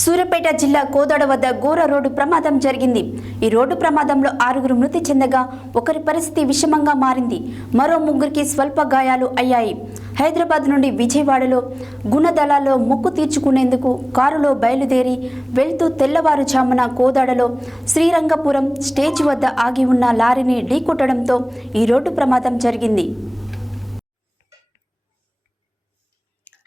సూర్యాపేట జిల్లా కోదాడ వద్ద ఘోర రోడ్డు ప్రమాదం జరిగింది. ఈ రోడ్డు ప్రమాదంలో 6 మృతి చెందగా ఒకరి పరిస్థితి విషమంగా మారింది. మరో 3కి స్వల్ప గాయాలు అయ్యాయి. హైదరాబాద్ నుండి విజయవాడలో గుణదలాల్లో మొక్కు తీర్చుకునేందుకు కారులో బయలుదేరి వెళ్తూ తెల్లవారుజామున కోదాడలో శ్రీరంగపురం స్టేజ్ వద్ద ఆగి ఉన్న లారీని ఢీకొట్టడంతో ఈ రోడ్డు ప్రమాదం జరిగింది.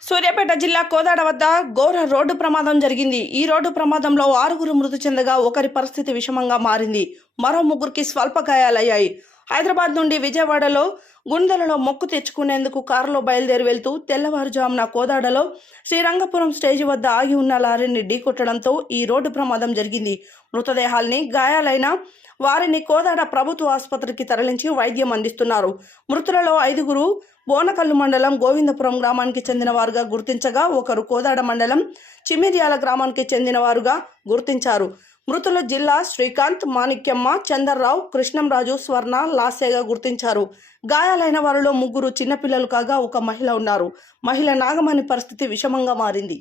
సూర్యాపేట జిల్లా కోదాడ వద్ద ఘోర రోడ్డు ప్రమాదం జరిగింది. ఈ రోడ్డు ప్రమాదంలో 6 మృతి చెందగా ఒకరి పరిస్థితి విషమంగా మారింది. మరో 3కి స్వల్ప గాయాలయ్యాయి. హైదరాబాద్ నుండి విజయవాడలో గుండెలలో మొక్కు తెచ్చుకునేందుకు కారులో బయలుదేరి వెళ్తూ తెల్లవారుజామున కోదాడలో శ్రీరంగపురం స్టేజి వద్ద ఆగి ఉన్న లారీని ఢీకొట్టడంతో ఈ రోడ్డు ప్రమాదం జరిగింది. మృతదేహాల్ని, గాయాలైన వారిని కోదాడ ప్రభుత్వ ఆసుపత్రికి తరలించి వైద్యం అందిస్తున్నారు. మృతులలో 5 బోనకల్లు మండలం గోవిందపురం గ్రామానికి చెందిన వారుగా గుర్తించగా ఒకరు కోదాడ మండలం చిమిర్యాల గ్రామానికి చెందిన వారుగా గుర్తించారు. మృతులు జిల్లా శ్రీకాంత్, మాణిక్యమ్మ, చందర్రావు, కృష్ణంరాజు, స్వర్ణ, లాసేగా గుర్తించారు. గాయాలైన వారిలో 3 చిన్నపిల్లలు కాగా ఒక మహిళ ఉన్నారు. మహిళ నాగమణి పరిస్థితి విషమంగా మారింది.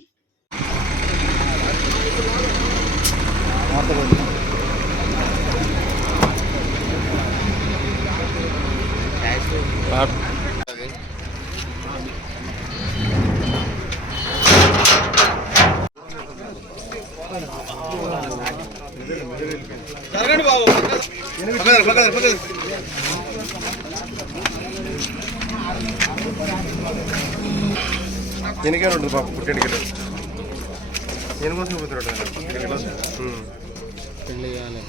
ఎన్నికే ఉంటుంది బాబు పుట్టెడికి నేను కోసం పోతున్నాడు పెళ్ళి కావాలి.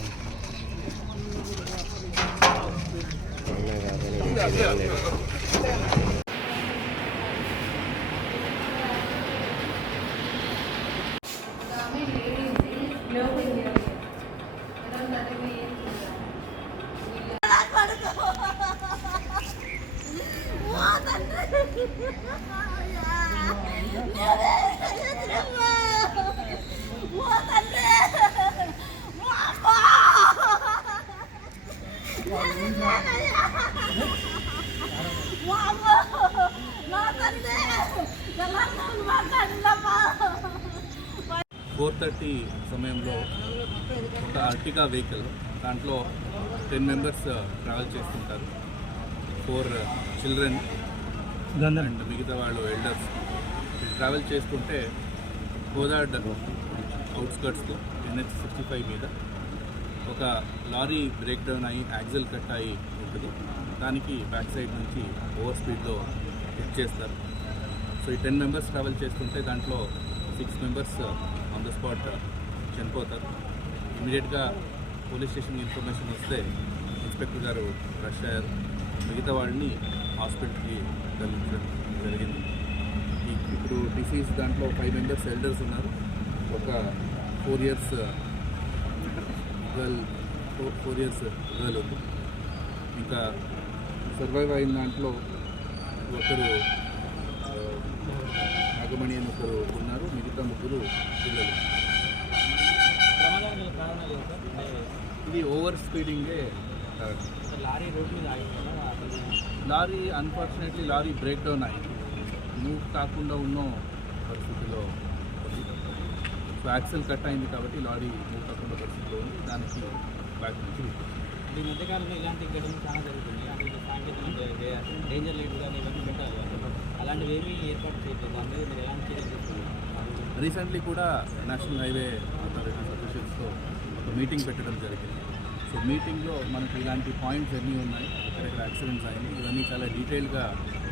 సమయంలో ఒక అర్టిగా వెహికల్, దాంట్లో 10 మెంబర్స్ ట్రావెల్ చేస్తుంటారు. 4 చిల్డ్రన్ అండ్ మిగతా వాళ్ళు ఎల్డర్స్ ట్రావెల్ చేస్తుంటే కోదాడ్ అవుట్స్కట్స్లో NH 65 మీద ఒక లారీ బ్రేక్ డౌన్ అయ్యి యాక్సిల్ కట్ అయ్యి ఉంటుంది. దానికి బ్యాక్ సైడ్ నుంచి ఓవర్ స్పీడ్లో హిట్ చేస్తారు. సో ఈ 10 మెంబర్స్ ట్రావెల్ చేస్తుంటే దాంట్లో 6 మెంబర్స్ ఆన్ ద స్పాట్ చనిపోతారు. ఇమీడియట్గా పోలీస్ స్టేషన్కి ఇన్ఫర్మేషన్ వస్తే ఇన్స్పెక్టర్ గారు రష్ అయ్యారు. మిగతా వాళ్ళని హాస్పిటల్కి తరలించడం జరిగింది. ఇప్పుడు డిసీజ్ దాంట్లో 5 మెంబర్స్ ఎల్డర్స్ ఉన్నారు. ఒక 4 ఇయర్స్ గర్ల్ ఉంది. ఇంకా సర్వైవ్ అయిన దాంట్లో ఒకరు నాగమణి అని ఒకరు ఉన్నారు. మిగతా 3 పిల్లలు. ఇది ఓవర్ స్పీడింగే. Lorry unfortunately lorry break down అయింది. మూవ్ కాకుండా ఉన్న పరిస్థితిలో ఉంది. సో యాక్సిల్ కట్ అయింది కాబట్టి లారీ మూవ్ కాకుండా పరిస్థితిలో ఉంది. దానికి బ్యాక్ నుంచి ఈ మధ్యకాలంలో ఇలాంటి ఘటనలు చాలా జరుగుతుంది. డేంజర్ లైట్ కానీ ఇవన్నీ పెట్టాలి. అలాంటివి ఏమీ ఏర్పాటు చేయలేదు. అందుకే మీరు ఎలాంటి చర్యలు తీసుకున్నారు? రీసెంట్లీ కూడా నేషనల్ హైవే ఆథారిటీస్ అసోసియేషన్స్తో ఒక మీటింగ్ పెట్టడం జరిగింది. సో మీటింగ్లో మనకు ఇలాంటి పాయింట్స్ ఎన్ని ఉన్నాయి, ఎక్కడెక్కడ యాక్సిడెంట్స్ అయ్యాయి, ఇవన్నీ చాలా డీటెయిల్గా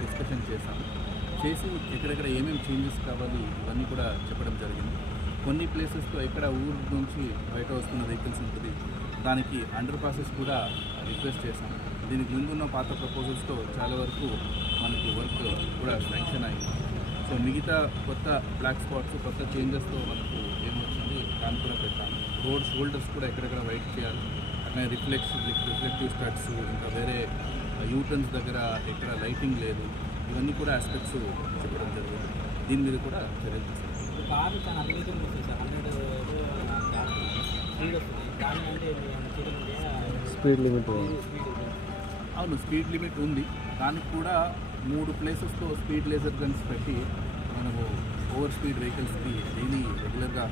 డిస్కషన్ చేసి ఎక్కడెక్కడ ఏమేమి చేంజెస్ కావాలి ఇవన్నీ కూడా చెప్పడం జరిగింది. కొన్ని ప్లేసెస్లో ఎక్కడ ఊరు నుంచి బయట వస్తున్న వెహికల్స్ ఉంటుంది, దానికి అండర్ పాసెస్ కూడా రిక్వెస్ట్ చేశాం. దీనికి ముందున్న పాత ప్రపోజల్స్తో చాలా వరకు మనకు వర్క్ కూడా శాంక్షన్ అయింది. సో మిగతా కొత్త బ్లాక్ స్పాట్స్, కొత్త చేంజెస్తో మనకు ఏమొచ్చింది దాన్ని కూడా పెట్టాము. రోడ్ షోల్డర్స్ కూడా ఎక్కడెక్కడ వైట్ చేయాలి, అట్లా రిఫ్లెక్టివ్ స్టడ్స్, ఇంకా వేరే యూటర్న్స్ దగ్గర ఎక్కడ లైటింగ్ లేదు, ఇవన్నీ కూడా ఆస్పెక్ట్స్ చెప్పడం జరిగింది. దీని మీద కూడా చర్యలు తీసుకుంటాం. కారు చాలా అవినీతిని వస్తుంది సార్. 100 స్పీడ్ వస్తుంది. దాని అంటే స్పీడ్ లిమిట్ అవును, స్పీడ్ లిమిట్ ఉంది. దానికి కూడా 3 ప్లేసెస్లో స్పీడ్ లేజర్ గన్స్ పెట్టి మనము ఓవర్ స్పీడ్ వెహికల్స్కి డైలీ రెగ్యులర్గా